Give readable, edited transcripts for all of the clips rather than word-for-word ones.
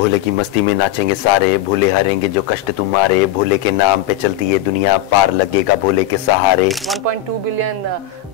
भोले की मस्ती में नाचेंगे सारे, भोले हारेंगे जो कष्ट तुम्हारे, भोले के नाम पे चलती है दुनिया, पार लगेगा भोले के सहारे। 1.2 बिलियन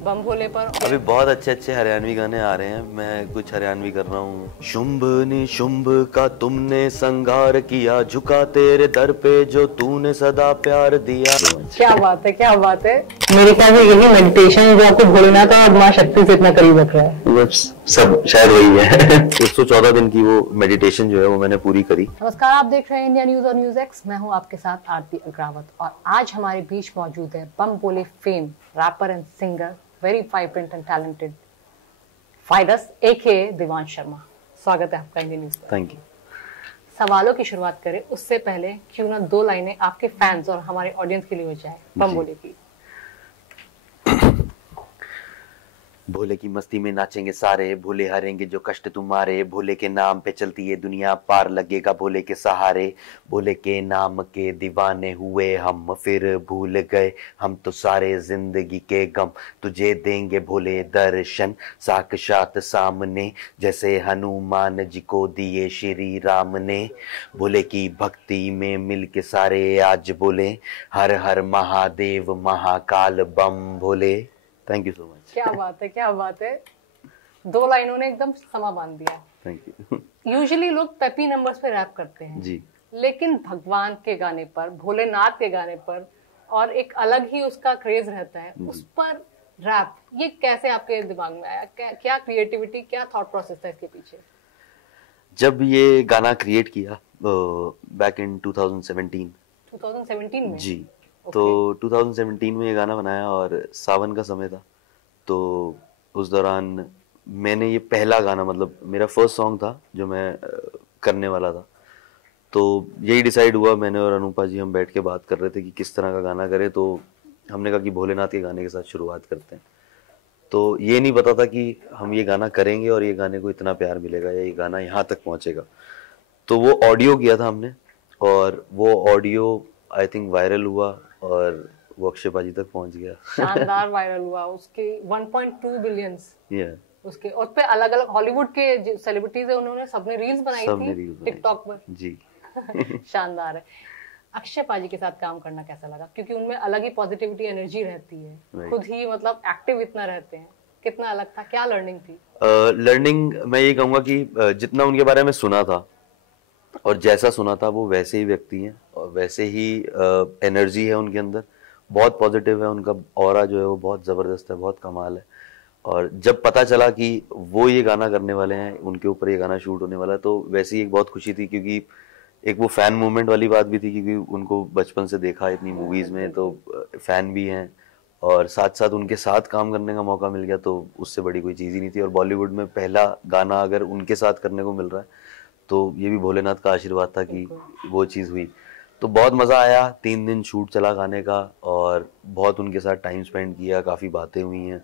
बम भोले पर अभी बहुत अच्छे अच्छे हरियाणवी गाने आ रहे हैं, मैं कुछ हरियाणवी कर रहा हूँ। शुंभ निशुंभ का तुमने संहार किया, झुका तेरे दर पे जो तूने सदा प्यार दिया। क्या बात है, क्या बात है। मेरे ख्याल से यही मेडिटेशन जो आपको भोलेनाथ और माँ शक्ति से इतना करीब रख रहा है। सब शायद वही है। 114 दिन की वो मेडिटेशन जो है वो मैंने पूरी करी। नमस्कार, आप देख रहे हैं इंडिया न्यूज और न्यूज एक्स। मैं हूं आपके साथ आरती अग्रावत और आज हमारे बीच मौजूद है Bam Bhole fame rapper and singer, very vibrant and talented फाइडस एके दिवांश शर्मा। स्वागत है आपका इंडिया न्यूज पर। Thank you. सवालों की शुरुआत करें उससे पहले क्यों ना दो लाइनें आपके फैंस और हमारे ऑडियंस के लिए हो जाए बम भोले की। भोले की मस्ती में नाचेंगे सारे, भोले हारेंगे जो कष्ट तुम्हारे, भोले के नाम पे चलती है दुनिया, पार लगेगा भोले के सहारे। भोले के नाम के दीवाने हुए हम, फिर भूल गए हम तो सारे जिंदगी के गम, तुझे देंगे भोले दर्शन साक्षात सामने, जैसे हनुमान जी को दिए श्री राम ने। भोले की भक्ति में मिल के सारे आज बोले, हर हर Mahadev Mahakal Bam Bhole. Thank you so much. क्या बात है, क्या बात है। दो लाइनों ने एकदम समा बांध दिया। Thank you. यूजुअली लोग पेपी नंबर्स पे रैप करते हैं जी, लेकिन भगवान के गाने पर, भोलेनाथ के गाने पर और एक अलग ही उसका क्रेज रहता है, उस पर रैप, ये कैसे आपके दिमाग में आया? क्या क्रिएटिविटी, क्या थॉट प्रोसेस था इसके पीछे? जब ये गाना क्रिएट किया बैक इन 2017 में जी, तो 2017 में ये गाना बनाया और सावन का समय था। तो उस दौरान मैंने ये पहला गाना, मतलब मेरा फर्स्ट सॉन्ग था जो मैं करने वाला था। तो यही डिसाइड हुआ, मैंने और अनुपा जी हम बैठ के बात कर रहे थे कि किस तरह का गाना करें। तो हमने कहा कि भोलेनाथ के गाने के साथ शुरुआत करते हैं। तो ये नहीं पता था कि हम ये गाना करेंगे और ये गाने को इतना प्यार मिलेगा या ये गाना यहाँ तक पहुँचेगा। तो वो ऑडियो किया था हमने और वो ऑडियो आई थिंक वायरल हुआ और वो अक्षय पाजी तक पहुंच गया। शानदार वायरल हुआ। उसके 1.2 बिलियंस उसके, और पे अलग अलग हॉलीवुड के जो सेलिब्रिटीज है उन्होंने सबने रील्स बनाई थी टिकटॉक पर जी। शानदार है। अक्षय पाजी के साथ काम करना कैसा लगा? क्योंकि उनमें अलग ही पॉजिटिविटी, एनर्जी रहती है, खुद ही मतलब एक्टिव इतना रहते हैं। कितना अलग था, क्या लर्निंग थी? लर्निंग मैं ये कहूंगा कि जितना उनके बारे में सुना था और जैसा सुना था वो वैसे ही व्यक्ति हैं और वैसे ही एनर्जी है उनके अंदर, बहुत पॉजिटिव है। उनका ऑरा जो है वो बहुत ज़बरदस्त है, बहुत कमाल है। और जब पता चला कि वो ये गाना करने वाले हैं, उनके ऊपर ये गाना शूट होने वाला है, तो वैसे ही एक बहुत खुशी थी, क्योंकि एक वो फैन मूवमेंट वाली बात भी थी, क्योंकि उनको बचपन से देखा इतनी मूवीज़ में, तो फैन भी हैं और साथ साथ उनके साथ काम करने का मौका मिल गया, तो उससे बड़ी कोई चीज़ ही नहीं थी। और बॉलीवुड में पहला गाना अगर उनके साथ करने को मिल रहा है तो ये भी भोलेनाथ का आशीर्वाद था कि वो चीज़ हुई। तो बहुत मज़ा आया। 3 दिन शूट चला गाने का और बहुत उनके साथ टाइम स्पेंड किया, काफ़ी बातें हुई हैं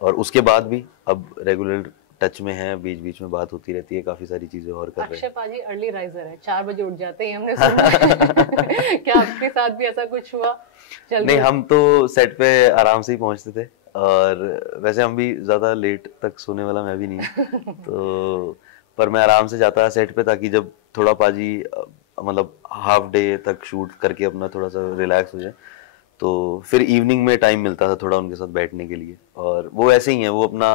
और उसके बाद भी अब रेगुलर टच में है, बीच बीच में बात होती रहती है, काफ़ी सारी चीज़ें और कर रहे हैं। अक्षय पाजी अर्ली राइजर है, 4 बजे उठ जाते हैं, हमने सुना। क्या आपके साथ भी ऐसा कुछ हुआ? नहीं, हम तो सेट पे आराम से ही पहुंचते थे और वैसे हम भी ज़्यादा लेट तक सोने वाला मैं भी नहीं तो पर मैं आराम से जाता सेट पे, ताकि जब थोड़ा पाजी मतलब हाफ डे तक शूट करके अपना थोड़ा सा रिलैक्स हो जाए, तो फिर इवनिंग में टाइम मिलता था थोड़ा उनके साथ बैठने के लिए। और वो ऐसे ही हैं, वो अपना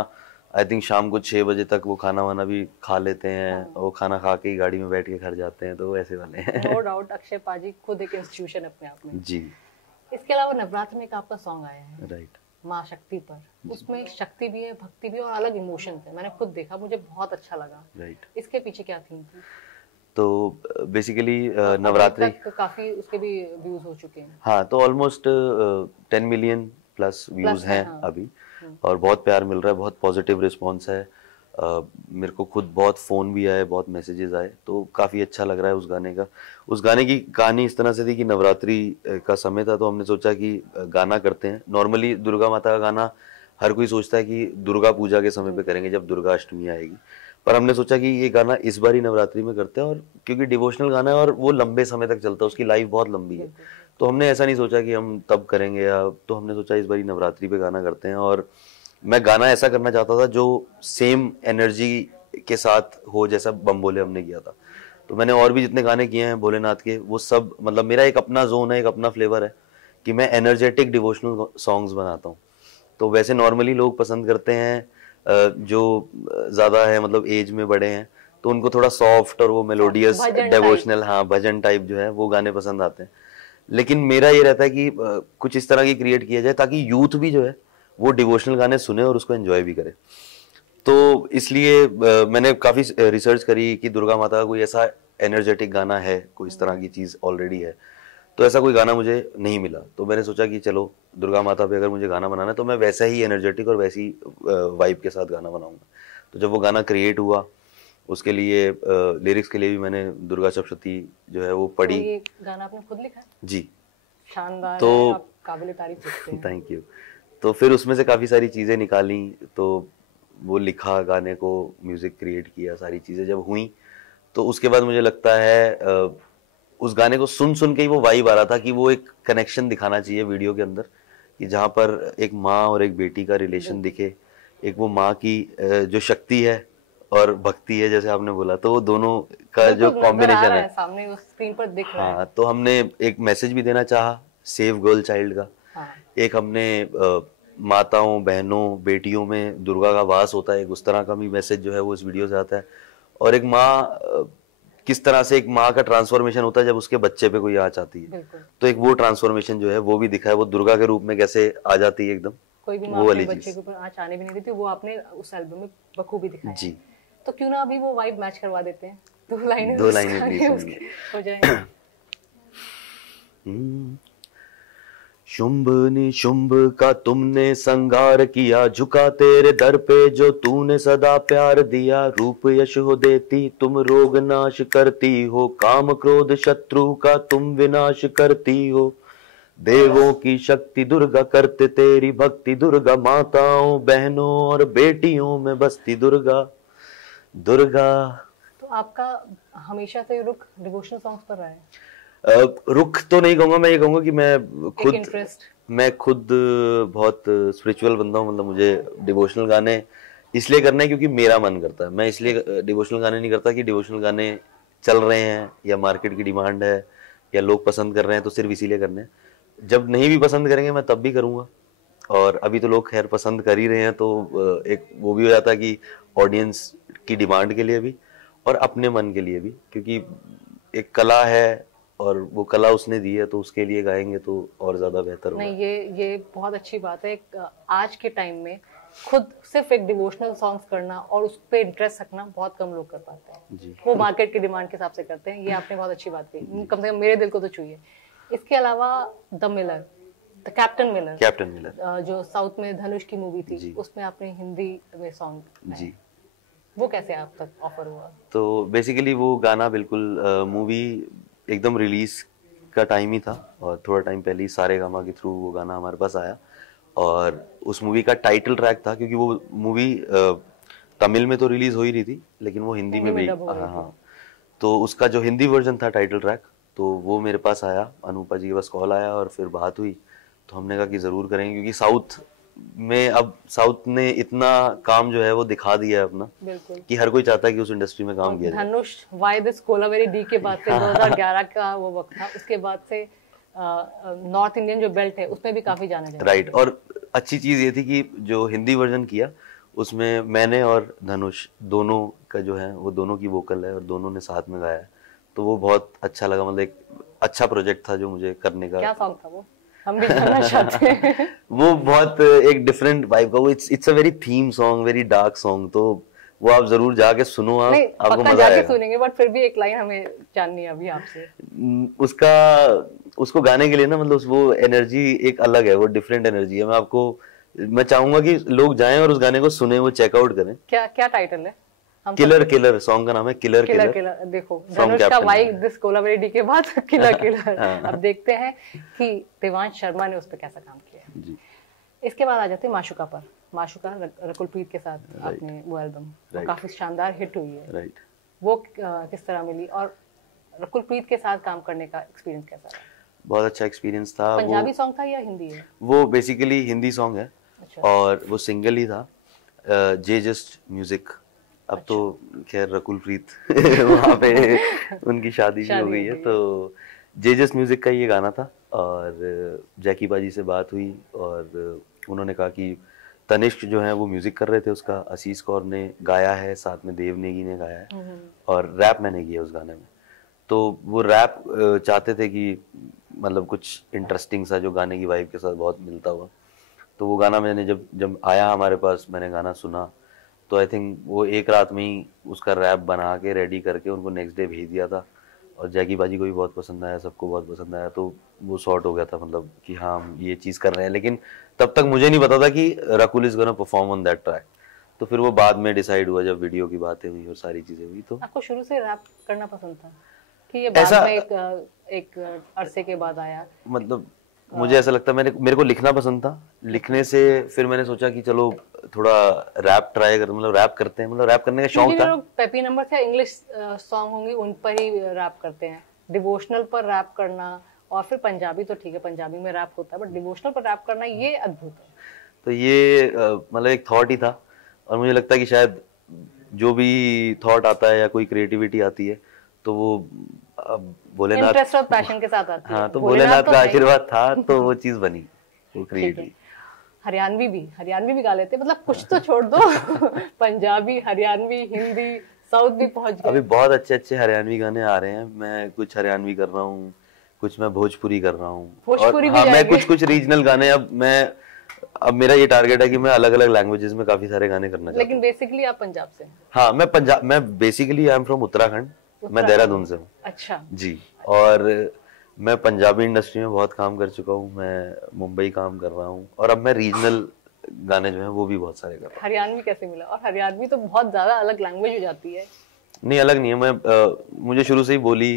आई थिंक शाम को 6 बजे तक वो खाना वाना भी खा लेते हैं, वो खाना खा के ही गाड़ी में बैठ के घर जाते हैं, तो वैसे वाले हैं। नो डाउट अक्षय पाजी खुद एक इंस्टीट्यूशन अपने आप में जी। इसके अलावा नवरात्र में एक आपका सॉन्ग आया है, राइट, माँ शक्ति पर। उसमें शक्ति भी है, भक्ति भी और अलग इमोशंस है। मैंने खुद देखा, मुझे बहुत अच्छा लगा। राइट। इसके पीछे क्या थीम थी? तो बेसिकली नवरात्रि काफी उसके भी व्यूज हो चुके हैं। हाँ, तो ऑलमोस्ट 10 मिलियन प्लस व्यूज हैं अभी और बहुत प्यार मिल रहा है, बहुत पॉजिटिव रिस्पांस है। मेरे को खुद बहुत फ़ोन भी आए, बहुत मैसेजेस आए, तो काफ़ी अच्छा लग रहा है उस गाने का। उस गाने की कहानी इस तरह से थी कि नवरात्रि का समय था, तो हमने सोचा कि गाना करते हैं। नॉर्मली दुर्गा माता का गाना हर कोई सोचता है कि दुर्गा पूजा के समय पे करेंगे, जब दुर्गा अष्टमी आएगी, पर हमने सोचा कि ये गाना इस बार ही नवरात्रि में करते हैं। और क्योंकि डिवोशनल गाना है और वो लंबे समय तक चलता है, उसकी लाइफ बहुत लंबी है, तो हमने ऐसा नहीं सोचा कि हम तब करेंगे या, तो हमने सोचा इस बार ही नवरात्रि पे गाना करते हैं। और मैं गाना ऐसा करना चाहता था जो सेम एनर्जी के साथ हो जैसा बम भोले हमने किया था। तो मैंने और भी जितने गाने किए हैं भोलेनाथ के, वो सब मतलब मेरा एक अपना जोन है, एक अपना फ्लेवर है कि मैं एनर्जेटिक डिवोशनल सॉन्ग्स बनाता हूँ। तो वैसे नॉर्मली लोग पसंद करते हैं जो ज़्यादा है मतलब एज में बड़े हैं, तो उनको थोड़ा सॉफ्ट और वो मेलोडियस डिवोशनल, हाँ भजन टाइप जो है वो गाने पसंद आते हैं। लेकिन मेरा ये रहता है कि कुछ इस तरह की क्रिएट किया जाए ताकि यूथ भी जो है वो डिवोशनल गाने सुने और उसको एंजॉय भी करे। तो इसलिए मैंने काफ़ी रिसर्च करी कि दुर्गा माता का कोई ऐसा एनर्जेटिक गाना है, कोई इस तरह की चीज़ ऑलरेडी है, तो ऐसा कोई गाना मुझे नहीं मिला। तो मैंने सोचा कि चलो दुर्गा माता पे अगर मुझे गाना बनाना है तो मैं वैसा ही एनर्जेटिक और वैसी वाइब के साथ गाना बनाऊंगा। तो जब वो गाना क्रिएट हुआ, उसके लिए लिरिक्स के लिए भी मैंने दुर्गा सप्तशती जो है वो पढ़ी। तो ये गाना आपने खुद लिखा है? जी। शानदार तो है, आप काबिल तारीफ सकते हैं। Thank you. तो फिर उसमें से काफ़ी सारी चीज़ें निकाली, तो वो लिखा, गाने को म्यूज़िक क्रिएट किया, सारी चीज़ें जब हुई तो उसके बाद मुझे लगता है उस गाने को सुन सुन के ही वो वाइब आ रहा था कि वो एक कनेक्शन दिखाना चाहिए वीडियो के अंदर, कि जहाँ पर एक माँ और एक बेटी का रिलेशन दिखे, एक वो माँ की जो शक्ति है और भक्ति है जैसे आपने बोला, तो वो दोनों का जो कॉम्बिनेशन है सामने उस स्क्रीन पर दिख रहा है। हाँ, तो हमने एक मैसेज भी देना चाहा सेव गर्ल चाइल्ड का। हाँ। एक हमने माताओं, बहनों, बेटियों में दुर्गा का वास होता है, एक उस तरह का भी मैसेज जो है वो इस वीडियो से आता है। और एक माँ किस तरह से एक माँ का ट्रांसफॉर्मेशन होता है जब उसके बच्चे पे कोई आँच आती है, तो एक वो ट्रांसफॉर्मेशन जो है वो भी दिखा है, वो दुर्गा के रूप में कैसे आ जाती है एकदम, कोई भी माँ अपने बच्चे के ऊपर आँच आने भी नहीं देती, वो आपने उस एल्बम में बखूबी दिखाया जी। तो क्यों ना अभी वो वाइब मैच करवा देते हैं, दो लाइनें हो जाए। शुंभ निशुंभ का तुमने संगार किया, झुका तेरे दर पे जो तूने सदा प्यार दिया। रूप यश हो देती तुम रोग नाश करती हो, काम क्रोध शत्रु का तुम विनाश करती हो। देवों की शक्ति दुर्गा, करते तेरी भक्ति दुर्गा, माताओं बहनों और बेटियों में बसती दुर्गा दुर्गा। तो आपका हमेशा से रुख डिवोशनल सॉन्ग्स पर रहा है? रुख तो नहीं कहूंगा, मैं ये कहूंगा कि मैं खुद बहुत स्पिरिचुअल बंदा हूँ। मतलब मुझे डिवोशनल गाने इसलिए करने हैं क्योंकि मेरा मन करता है। मैं इसलिए डिवोशनल गाने नहीं करता कि डिवोशनल गाने चल रहे हैं या मार्केट की डिमांड है या लोग पसंद कर रहे हैं तो सिर्फ इसीलिए करने हैं। जब नहीं भी पसंद करेंगे मैं तब भी करूंगा, और अभी तो लोग खैर पसंद कर ही रहे हैं, तो एक वो भी हो जाता है कि ऑडियंस की डिमांड के लिए भी और अपने मन के लिए भी, क्योंकि एक कला है और वो कला उसने दी है तो उसके लिए गाएंगे तो और ज्यादा बेहतर होगा। नहीं, ये बहुत अच्छी बात है। आज के टाइम में खुद सिर्फ एक डिवोशनल सॉन्ग्स करना और उस पर इंटरेस्ट रखना बहुत कम लोग कर पाते हैं जी। वो मार्केट की डिमांड के हिसाब से करते हैं। ये आपने बहुत अच्छी बात कही, कम से कम मेरे दिल को तो छुई है। इसके अलावा the Miller, the captain Miller जो साउथ में धनुष की मूवी थी, उसमें आपने हिंदी में सॉन्ग जी, वो कैसे आप तक ऑफर हुआ? तो बेसिकली वो गाना बिल्कुल मूवी एकदम रिलीज का टाइम ही था और थोड़ा टाइम पहले ही सारेगामा के थ्रू वो गाना हमारे पास आया, और उस मूवी का टाइटल ट्रैक था, क्योंकि वो मूवी तमिल में तो रिलीज हो ही रही थी लेकिन वो हिंदी में भी हाँ, तो उसका जो हिंदी वर्जन था टाइटल ट्रैक, तो वो मेरे पास आया, अनूपा जी के पास कॉल आया और फिर बात हुई, तो हमने कहा कि जरूर करेंगे, क्योंकि साउथ में अब साउथ ने इतना काम जो है वो दिखा दिया है अपना कि हर कोई चाहता है कि उस इंडस्ट्री में काम किया जाए। धनुष वाई दिस कोलावेरी डी के बाद से 2011 का वो वक्त था, उसके बाद से नॉर्थ इंडियन जो बेल्ट है उसमें भी काफी जाने जाते राइट। और अच्छी चीज ये थी कि जो हिंदी वर्जन किया उसमें मैंने और धनुष दोनों का जो है वो दोनों की वोकल है और दोनों ने साथ में गाया है, तो वो बहुत अच्छा लगा। मतलब एक अच्छा प्रोजेक्ट था जो मुझे करने का। क्या सॉन्ग था वो, हम भी जानना चाहते हैं। वो बहुत एक डिफरेंट वाइब का, वो it's a very theme song, very dark song, तो वो आप जरूर जाके सुनो, आपको मजा आएगा। सुनेंगे, बट फिर भी एक लाइन हमें जाननी है अभी आपसे। उसको गाने के लिए ना, मतलब वो एनर्जी एक अलग है, वो डिफरेंट एनर्जी है। मैं चाहूंगा कि लोग जाएं और उस गाने को सुने, वो चेकआउट करें। क्या टाइटल है? किलर सॉन्ग का नाम है, किलर। देखो धनुष का वाई दिस कोलावेरी डी के बाद किलर। अब देखते हैं कि देवांश शर्मा ने उस पर कैसा काम किया जी। इसके बाद आ जाते हैं माशुका पर। माशुका रकुल प्रीत के साथ आपने वो एल्बम काफी शानदार हिट हुई है, वो किस तरह मिली और रकुल प्रीत के साथ काम करने का एक्सपीरियंस कैसा रहा? बहुत अच्छा एक्सपीरियंस था। पंजाबी सॉन्ग था या हिंदी है? वो बेसिकली हिंदी सॉन्ग है। अच्छा। और वो सिंगल ही था, जे जस्ट म्यूजिक अब तो खैर रकुल प्रीत वहाँ पे उनकी शादी हो गई है। तो जेजेस म्यूजिक का ये गाना था और जैकी बाजी से बात हुई और उन्होंने कहा कि तनिष्क जो है वो म्यूजिक कर रहे थे उसका, आशीष कौर ने गाया है, साथ में देव नेगी ने गाया है और रैप मैंने किया उस गाने में। तो वो रैप चाहते थे कि मतलब कुछ इंटरेस्टिंग सा जो गाने की वाइब के साथ बहुत मिलता हुआ। तो वो गाना मैंने जब आया हमारे पास, मैंने गाना सुना तो आई थिंक वो एक रात में ही उसका रैप बना के रेडी करके उनको नेक्स्ट डे भेज दिया था और जैकी बाजी को भी बहुत पसंद आया, सबको बहुत पसंद आया। तो वो शॉर्ट हो गया था मतलब कि हाँ हम ये चीज़ कर रहे हैं, लेकिन तब तक मुझे नहीं पता था कि Rakul is gonna perform on that track. तो फिर वो बाद में डिसाइड हुआ जब वीडियो की बातें हुई और सारी चीज़ें हुई। तो आपको शुरू से रैप करना पसंद था कि ये बाद में एक अरसे के बाद आया? मतलब मुझे ऐसा लगता है मेरे को लिखना पसंद था, लिखने से फिर मैंने सोचा कि चलो थोड़ा रैप ट्राई कर, मतलब रैप करते हैं, मतलब रैप करने का शौक था। पेपी नंबर से इंग्लिश सॉन्ग होंगे उन पर ही रैप करते हैं, डिवोशनल पर रैप करना और फिर पंजाबी तो ठीक है, पंजाबी में रैप होता है, बट डिवोशनल पर रैप करना ये अद्भुत है। तो ये मतलब एक थॉट ही था और मुझे लगता है कि शायद जो भी थॉट आता है या कोई क्रिएटिविटी आती है तो वो भोलेनाथ इंटरेस्ट और पैशन के साथ आती है। हाँ, तो भोलेनाथ का आशीर्वाद था तो वो चीज बनी, वो क्रिएट हुई। हरियाणवी भी गा लेते, मतलब कुछ तो छोड़ दो पंजाबी, हरियाणवी, हिंदी, साउथ भी पहुंच गए। अभी बहुत अच्छे अच्छे हरियाणवी गाने आ रहे हैं, मैं कुछ हरियाणवी कर रहा हूँ, कुछ मैं भोजपुरी कर रहा हूँ और हाँ मैं कुछ रीजनल गाने अब मेरा ये टारगेट है कि मैं अलग अलग लैंग्वेजेस में काफी सारे गाने करना चाहता हूँ। लेकिन बेसिकली आप पंजाब से? हाँ मैं basically I am from Uttarakhand, मैं देहरादून से हूँ। अच्छा जी, और मैं पंजाबी इंडस्ट्री में बहुत काम कर चुका हूँ, मैं मुंबई काम कर रहा हूँ और अब मैं रीजनल गाने जो हैं वो भी बहुत सारे कर रहा हूँ। हरियाणवी कैसे मिला? और हरियाणवी तो बहुत ज्यादा अलग लैंग्वेज हो जाती है। नहीं अलग नहीं है, मुझे शुरू से ही बोली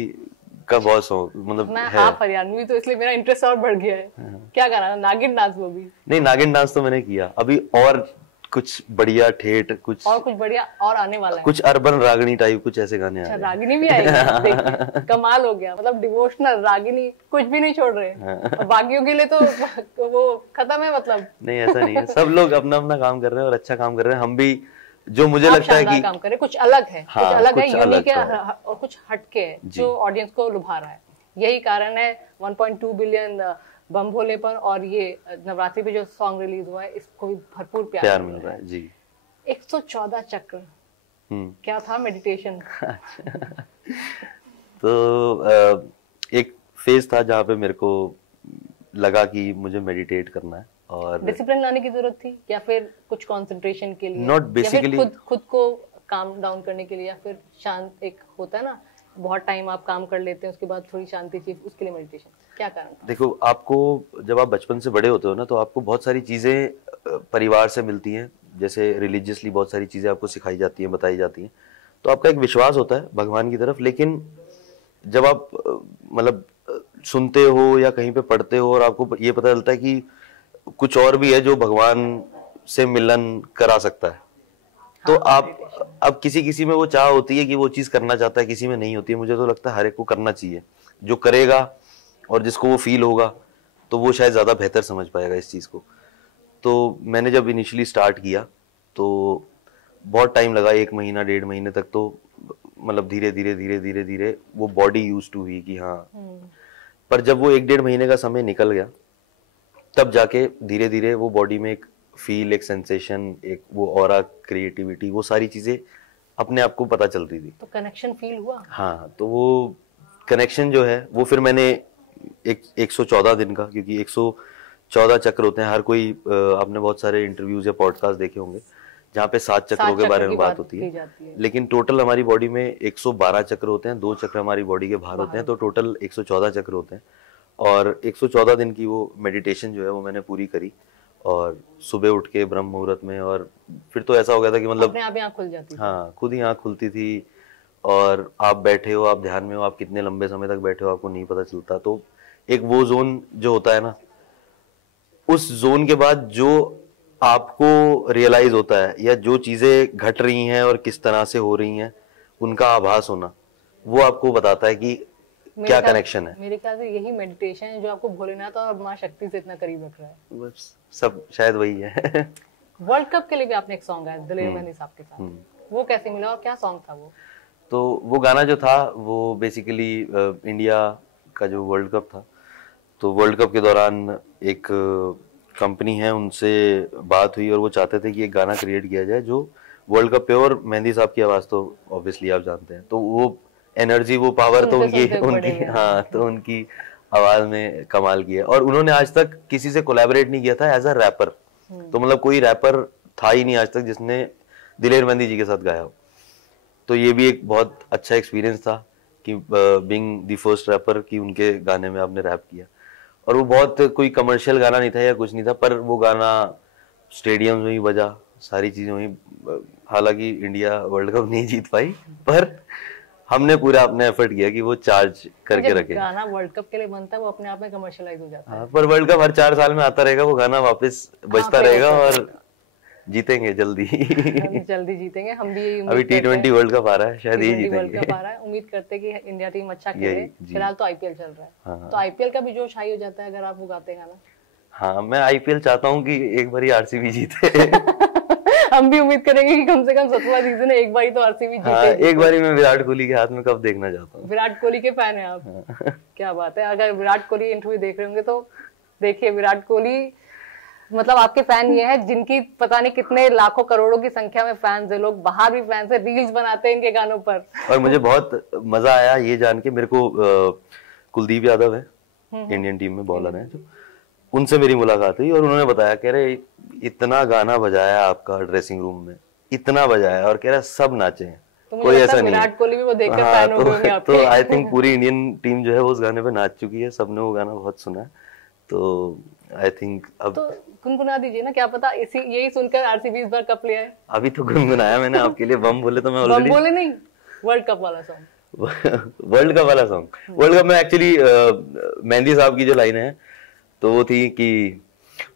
का बहुत शौक, मतलब मैं हाफ हरियाणवी तो इसलिए मेरा इंटरेस्ट और बढ़ गया है। क्या गाना? नागिन डांस? वो भी नहीं, नागिन डांस तो मैंने किया अभी, और कुछ बढ़िया ठेठ, कुछ बढ़िया और आने वाला है, कुछ अर्बन रागिनी टाइप कुछ ऐसे गाने आ रहे हैं। रागिनी भी आएगी कमाल हो गया, मतलब डिवोशनल रागिनी कुछ भी नहीं छोड़ रहे। बाकियों के लिए तो वो खत्म है, मतलब नहीं ऐसा नहीं है, सब लोग अपना अपना काम कर रहे हैं और अच्छा काम कर रहे हैं। हम भी जो मुझे लगता है कि काम करे, कुछ अलग है, हाँ, कुछ अलग है, यूनिक है और कुछ हटके है जो ऑडियंस को लुभा रहा है। यही कारण है 1.2 बिलियन बम भोलेपन और ये नवरात्रि पे जो सॉन्ग रिलीज हुआ है इसको भी भरपूर प्यार मिल रहा है जी। 114 चक्र क्या था? मेडिटेशन तो एक फेज था जहाँ पे मेरे को लगा कि मुझे मेडिटेट करना है और डिसिप्लिन लाने की जरूरत थी या फिर कुछ कंसंट्रेशन के लिए, नॉट बेसिकली खुद को काम डाउन करने के लिए, या फिर शांत एक होता है ना बहुत टाइम आप काम कर लेते हैं उसके बाद थोड़ी शांति चाहिए, उसके लिए मेडिटेशन? क्या कारण था? देखो, आपको जब आप बचपन से बड़े होते हो ना तो आपको बहुत सारी चीजें परिवार से मिलती हैं, जैसे रिलीजियसली बहुत सारी चीजें आपको सिखाई जाती हैं, बताई जाती हैं, तो आपका एक विश्वास होता है भगवान की तरफ। लेकिन जब आप मतलब सुनते हो या कहीं पे पढ़ते हो और आपको ये पता चलता है कि कुछ और भी है जो भगवान से मिलन करा सकता है, तो अब किसी में वो चाह होती है कि वो चीज करना चाहता है, किसी में नहीं होती है। मुझे तो लगता है हर एक को करना चाहिए, जो करेगा और जिसको वो फील होगा तो वो शायद ज्यादा बेहतर समझ पाएगा इस चीज को। तो मैंने जब इनिशियली स्टार्ट किया तो बहुत टाइम लगा, 1 महीना 1.5 महीने तक, तो मतलब धीरे धीरे वो बॉडी यूज टू हुई कि हाँ। पर जब वो 1-1.5 महीने का समय निकल गया तब जाके धीरे धीरे वो बॉडी में एक फील, एक सेंसेशन, एक वो ऑरा, क्रिएटिविटी, वो सारी चीजें अपने आप को पता चलती थी। तो कनेक्शन फील हुआ? हाँ, तो वो कनेक्शन जो है वो फिर मैंने 114 दिन का, क्योंकि 114 चक्र होते हैं, हर कोई आपने बहुत सारे इंटरव्यूज या पॉडकास्ट देखे होंगे जहाँ पे 7 चक्रों के बारे में बात होती है, लेकिन टोटल हमारी बॉडी में 112 चक्र होते हैं, 2 चक्र हमारी बॉडी के बाहर होते हैं, तो टोटल 114 चक्र होते हैं। और 114 दिन की वो मेडिटेशन जो है वो मैंने पूरी करी और सुबह उठ के ब्रह्म मुहूर्त में, और फिर तो ऐसा हो गया था कि मतलब अपने आप आँख खुल जाती थी। हाँ, खुद ही आँख खुलती थी और आप बैठे हो, आप ध्यान में हो, आप कितने लंबे समय तक बैठे हो आपको नहीं पता चलता। तो एक वो जोन जो होता है ना, उस जोन के बाद जो आपको रियलाइज होता है या जो चीजें घट रही हैं और किस तरह से हो रही हैं उनका आभास होना, वो आपको बताता है कि क्या कनेक्शन है। मेरे ख्याल से यही मेडिटेशन है जो आपको भोलेनाथ और माँ शक्ति से इतना करीब रख रहा है। सब शायद वही है। वर्ल्ड कप के लिए भी आपने एक सॉन्ग गाया दिलेर मेहंदी साहब के साथ, वो कैसे मिला और क्या सॉन्ग था वो? तो वो गाना जो था वो बेसिकली इंडिया का जो वर्ल्ड कप था, तो वर्ल्ड कप के दौरान एक कंपनी है उनसे बात हुई और वो चाहते थे कि एक गाना क्रिएट किया जाए जो वर्ल्ड कप पे, और मेहंदी साहब की आवाज तो ऑब्वियसली आप जानते हैं, तो वो एनर्जी वो पावर तो उनकी हाँ, तो उनकी आवाज में कमाल किया। और उन्होंने आज तक किसी से कोलैबोरेट नहीं किया था एज अ रैपर, तो मतलब कोई रैपर था ही नहीं आज तक जिसने दिलेर मेहंदी जी के साथ गाया हो। तो ये भी एक बहुत अच्छा एक्सपीरियंस था कि बीइंग द फर्स्ट रैपर कि उनके गाने में आपने रैप किया। और वो बहुत कोई कमर्शियल गाना नहीं था या कुछ नहीं था, पर वो गाना स्टेडियम में ही बजा, सारी चीजें वही। हालांकि इंडिया वर्ल्ड कप नहीं जीत पाई, पर हमने पूरा अपना एफर्ट किया कि वो चार्ज करके रखे। गाना वर्ल्ड कप के लिए बनता है वो अपने आप में कमर्शियलाइज हो जाता है। पर वर्ल्ड कप हर 4 साल में आता रहेगा, वो गाना वापस बजता रहेगा और जीतेंगे जल्दी। जल्दी जीतेंगे हम भी। अभी T20 वर्ल्ड कप आ रहा है, शायद ये जीतेंगे। वर्ल्ड कप आ रहा है, उम्मीद करते हैं कि इंडिया टीम अच्छा खेले। फिलहाल तो आईपीएल चल रहा है। हाँ। तो आईपीएल का भी जोश हाई हो जाता है अगर आप वो गाते गाना। हाँ, मैं आईपीएल चाहता हूँ कि एक बार आरसीबी जीते। हम भी उम्मीद करेंगे कि कम से कम 7वां सीजन है, एक बार तो आरसीबी जीते। हाँ, एक बार मैं विराट कोहली के हाथ में कप देखना चाहता हूँ। विराट कोहली के फैन है आप? हाँ। क्या बात है। अगर विराट कोहली इंटरव्यू देख रहे होंगे तो देखिए, विराट कोहली मतलब आपके फैन ये है जिनकी पता नहीं कितने लाखों करोड़ों की संख्या में फैंस है। लोग बाहर भी फैंस है, रील्स बनाते हैं इनके गानों पर। और मुझे बहुत मजा आया ये जान के, मेरे को कुलदीप यादव है इंडियन टीम में बॉलर है, जो उनसे मेरी मुलाकात हुई और उन्होंने बताया, कह रहे इतना गाना बजाया आपका ड्रेसिंग रूम में, इतना बजाया, और कह रहा सब नाचे हैं, तो कोई ऐसा नहीं। विराट कोहली भी वो देखकर फैन हो गए आपके। तो आई थिंक पूरी इंडियन टीम जो है वो उस गाने पे नाच चुकी है, सबने वो गाना बहुत सुना है। तो आई थिंक अब तो गुनगुना दीजिए ना, क्या पता इसी यही सुनकर आरसीबी इस बार कप ले आए। अभी तो गुनगुनाया मैंने आपके लिए, बम बोले तो मैं ऑलरेडी। बम बोले नहीं, वर्ल्ड कप वाला सॉन्ग। वर्ल्ड कप वाला सॉन्ग, वर्ल्ड कप में एक्चुअली मेहंदी साहब की जो लाइन है तो वो थी कि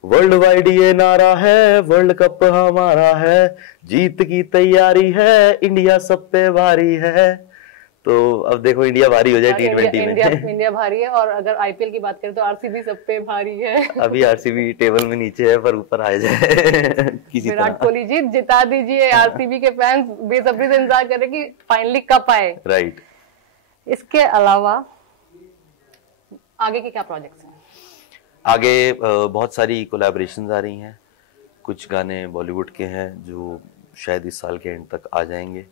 वर्ल्ड वाइड ये नारा है, वर्ल्ड कप हमारा है, जीत की तैयारी है, इंडिया सब पे भारी है। तो अब देखो इंडिया भारी हो जाए T20 में। इंडिया भारी है, और अगर आईपीएल की बात करें तो आरसीबी सब पे भारी है। अभी आरसीबी टेबल में नीचे है, पर ऊपर आ जाए किसी विराट कोहली जी जिता दीजिए। आरसीबी के फैंस बेसब्री से इंतजार कर रहे कि फाइनली कप आए। राइट। इसके अलावा आगे के क्या प्रोजेक्ट्स हैं? आगे बहुत सारी कोलैबोरेशंस आ रही हैं, कुछ गाने बॉलीवुड के हैं जो शायद इस साल के एंड तक आ जाएंगे,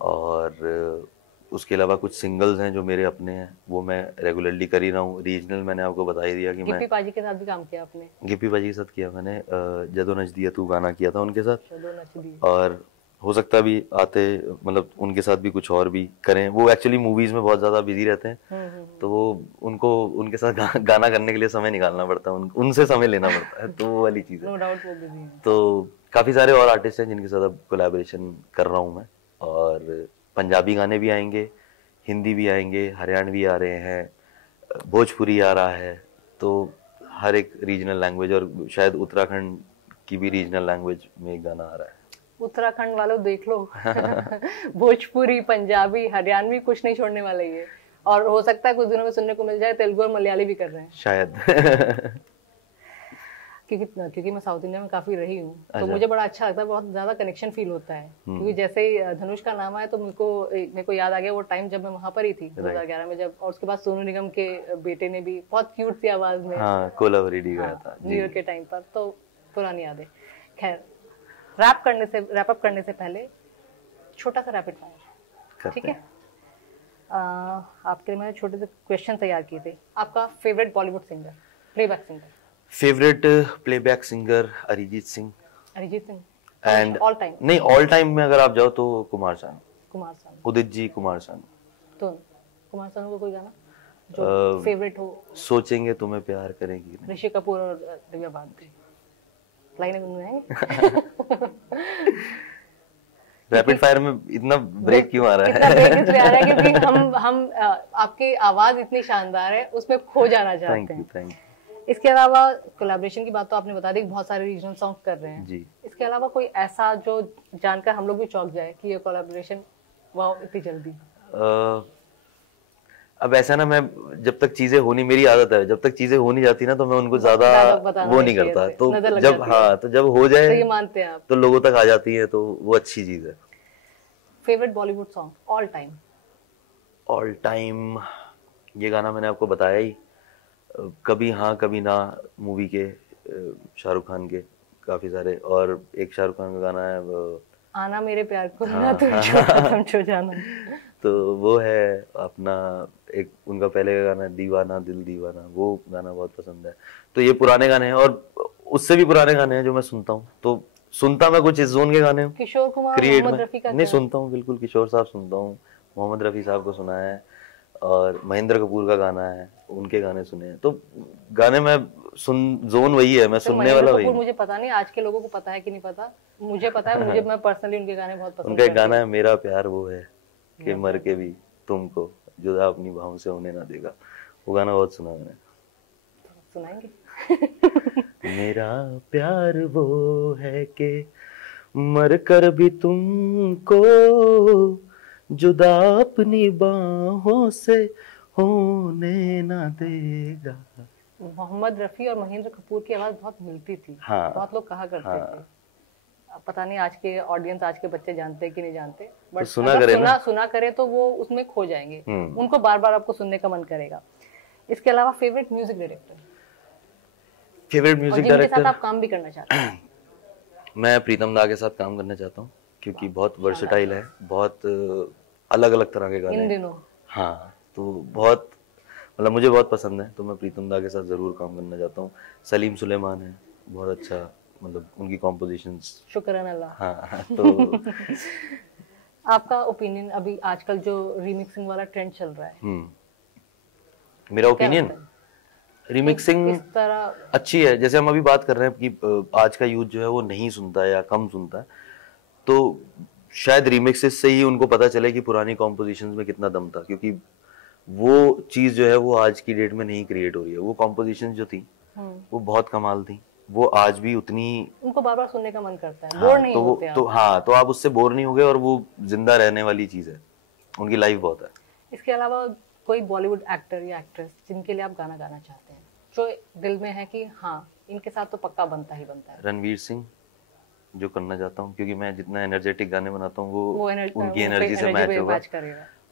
और उसके अलावा कुछ सिंगल्स हैं जो मेरे अपने हैं, वो मैं रेगुलरली कर ही रहा हूँ। रीजनल मैंने आपको बता ही दिया कि मैं गिप्पी पाजी के साथ भी काम किया आपने। गिप्पी पाजी के साथ किया मैंने, जदो नच दिया तू गाना किया था उनके साथ, और हो सकता भी आते मतलब उनके साथ भी कुछ और भी करें। वो एक्चुअली मूवीज में बहुत ज्यादा बिजी रहते हैं, तो वो उनको उनके साथ गाना करने के लिए समय निकालना पड़ता है, उनसे समय लेना पड़ता है, तो वो वाली चीज है। नो डाउट वो बिजी हैं। तो काफी सारे और आर्टिस्ट हैं जिनके साथ अब कोलैबोरेशन कर रहा हूँ मैं, और पंजाबी गाने भी आएंगे, हिंदी भी आएंगे, हरियाणवी आ रहे हैं, भोजपुरी आ रहा है, तो हर एक रीजनल लैंग्वेज, और शायद उत्तराखंड की भी रीजनल लैंग्वेज में एक गाना आ रहा है। उत्तराखंड वालों देख लो। भोजपुरी, पंजाबी, हरियाणवी कुछ नहीं छोड़ने वाला ये, और हो सकता है कुछ दिनों में सुनने को मिल जाए तेलुगु और मलयाली भी कर रहे हैं शायद। क्योंकि मैं साउथ इंडिया में काफी रही हूँ, तो मुझे बड़ा अच्छा लगता है, बहुत ज्यादा कनेक्शन फील होता है। क्योंकि जैसे ही धनुष का नाम आया तो मेरे को याद आ गया वो टाइम जब मैं वहां पर ही थी 2011 में, जब, और उसके बाद सोनू निगम के बेटे ने भी बहुत क्यूट सी आवाज में कोलावेरी गाया था न्यू ईयर के टाइम पर, तो पुरानी यादें। खैर, रैप अप करने से पहले छोटा सा रैपिड फायर, ठीक है? आपके लिए मैंने छोटे से क्वेश्चन तैयार किए थे। आपका favourite Bollywood singer, playback singer? Favourite playback singer Arijit Singh. Arijit Singh and all time? नहीं, ऑल टाइम में अगर आप जाओ तो कुमार सानू, उदित जी, कुमार सानू। तो कुमार सानू का कोई गाना जो फेवरेट हो? सोचेंगे तुम्हें प्यार करेंगी। ऋषि कपूर और दिव्या भारती, लाइनें गुनगुनाएंगे? रैपिड फायर में इतना ब्रेक क्यों आ रहा है? इतना ब्रेक इसलिए आ रहा है क्योंकि हम आपकी आवाज इतनी शानदार है, उसमें खो जाना चाहते हैं। Thank you. इसके अलावा कोलैबोरेशन की बात तो आपने बता दी, बहुत सारे रीजनल सॉन्ग कर रहे हैं जी। इसके अलावा कोई ऐसा जो जानकर हम लोग भी चौंक जाए कि ये कोलैबोरेशन वाओ इतनी जल्दी? अब ऐसा ना, मैं जब तक चीजें होनी, मेरी आदत है, जब तक चीजें हो नहीं जाती ना तो मैं उनको ज्यादा वो नहीं करता, तो जब हो जाए तो ये मानते हैं आप, तो लोगों तक आ जाती है, तो वो अच्छी चीज है। Favourite Bollywood song all time? All time ये गाना मैंने आपको बताया ही, कभी हाँ कभी ना मूवी के, शाहरुख खान के काफी सारे, और एक शाहरुख खान का गाना है वो आना मेरे प्यार को ना तुम छो जाना। तो वो है अपना, एक उनका पहले का गाना है दीवाना दिल दीवाना, वो गाना बहुत पसंद है। तो ये पुराने गाने हैं, और उससे भी पुराने गाने हैं जो मैं सुनता हूँ। तो सुनता मैं कुछ इस जोन के गाने हूँ। किशोर कुमार, क्रिएट मोहम्मद में रफी का नहीं सुनता हूँ, बिल्कुल किशोर साहब सुनता हूँ, मोहम्मद रफी साहब को सुना है, और महेंद्र कपूर का गाना है, उनके गाने सुने हैं। तो गाने में जोन वही है, मैं सुनने वाला वही। मुझे पता नहीं आज के लोगों को पता है कि नहीं पता, मुझे पता है, मैं पर्सनली उनके गाने बहुत पसंद उनका एक गाना है मेरा प्यार वो है कि मर के भी तुमको जुदा अपनी बाहों से होने ना देगा, वो गाना बहुत सुना मैंने। सुनाएंगे? मेरा प्यार वो है कि मर कर भी तुमको जुदा अपनी बाहों से होने ना देगा। मोहम्मद रफी और महेंद्र कपूर की आवाज बहुत मिलती थी। हाँ, बहुत लोग कहा करते थे। पता नहीं आज के ऑडियंस, आज के बच्चे जानते हैं कि नहीं जानते, बट तो सुना करे तो वो उसमें खो जाएंगे, उनको बार बार आपको सुनने का मन करेगा। इसके अलावा favourite music director? Favourite music director जिनके साथ आप काम भी करना चाहते हैं? मैं प्रीतम दा के साथ काम करना चाहता हूँ, क्योंकि बहुत वर्सेटाइल है, बहुत अलग अलग तरह के गाने इन दिनों। हाँ, तो बहुत मतलब मुझे बहुत पसंद है, तो मैं प्रीतम दा के साथ जरूर काम करना चाहता हूँ। सलीम सुलेमान है, बहुत अच्छा, मतलब उनकी कॉम्पोजिशंस। शुक्रान अल्लाह। हाँ, तो आपका ओपिनियन अभी आजकल जो रीमिक्सिंग वाला ट्रेंड चल रहा है? मेरा ओपिनियन, रीमिक्सिंग अच्छी है। जैसे हम अभी बात कर रहे हैं कि आज का यूथ जो है वो नहीं सुनता है या कम सुनता है, तो शायद रीमिक्सेस से ही उनको पता चले कि पुरानी कॉम्पोजिशंस में कितना दम था, क्योंकि वो चीज जो है वो आज की डेट में नहीं क्रिएट हो रही है। वो कॉम्पोजिशंस जो थी वो बहुत कमाल थी, वो आज भी उतनी, उनको बार बार सुनने का मन करता है। बोर नहीं होते आप। तो हाँ, तो आप उससे बोर नहीं हो गए, और वो जिंदा रहने वाली चीज है, उनकी लाइफ बहुत है। इसके अलावा कोई बॉलीवुड एक्टर या एक्ट्रेस जिनके लिए आप गाना गाना चाहते हैं, जो दिल में है कि हाँ इनके साथ तो पक्का बनता ही बनता है? रणवीर सिंह जो करना चाहता हूँ, क्योंकि मैं जितना एनर्जेटिक गाने बनाता हूँ वो उनकी एनर्जी से मैच होगा,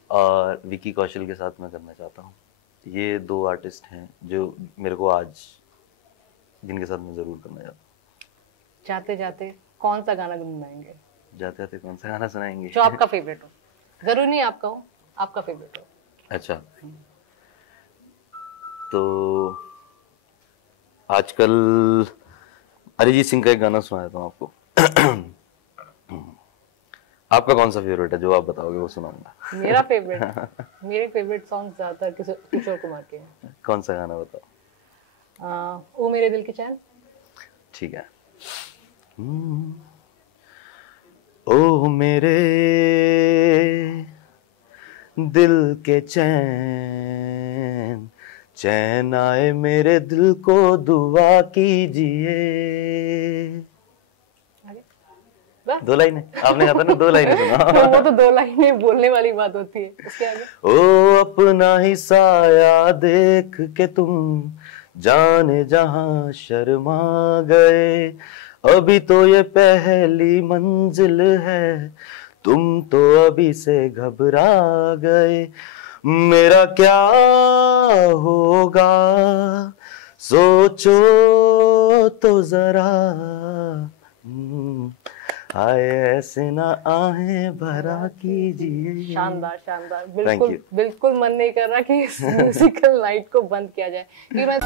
और विकी कौशल के साथ मैं करना चाहता हूँ। ये दो आर्टिस्ट हैं जो मेरे को आज, जिनके साथ मैं जरूर करना चाहता हूँ। जाते जाते कौन सा गाना गुनगुनाएंगे? जाते जाते कौन सा गाना सुनाएंगे? जो आपका फेवरेट हो, जरूर नहीं आपका हो, आपका फेवरेट हो। अच्छा, तो आजकल अरिजीत सिंह का एक गाना सुना देता हूँ आपको। आपका कौन सा फेवरेट है जो आप बताओगे वो सुनाऊंगा। मेरा फेवरेट मेरे फेवरेट सॉन्ग ज्यादातर किशोर कुमार के हैं। कौन सा गाना बताओ? ओ मेरे दिल की चैन। ठीक है। ओ मेरे दिल के चैन, चैन आए मेरे दिल को दुआ कीजिए। दो लाइनें आपने कहा था ना, दो लाइनें सुना। वो तो दो लाइनें बोलने वाली बात होती है, उसके आगे ओ अपना ही साया देख के तुम जाने जहां शर्मा गए, अभी तो ये पहली मंजिल है, तुम तो अभी से घबरा गए, मेरा क्या होगा सोचो तो जरा, आए ऐसे ना आहें भरा कीजिए। शानदार शानदार, बिल्कुल बिल्कुल मन नहीं कर रहा कि इस म्यूजिकल नाइट को बंद किया जाए, कि मैं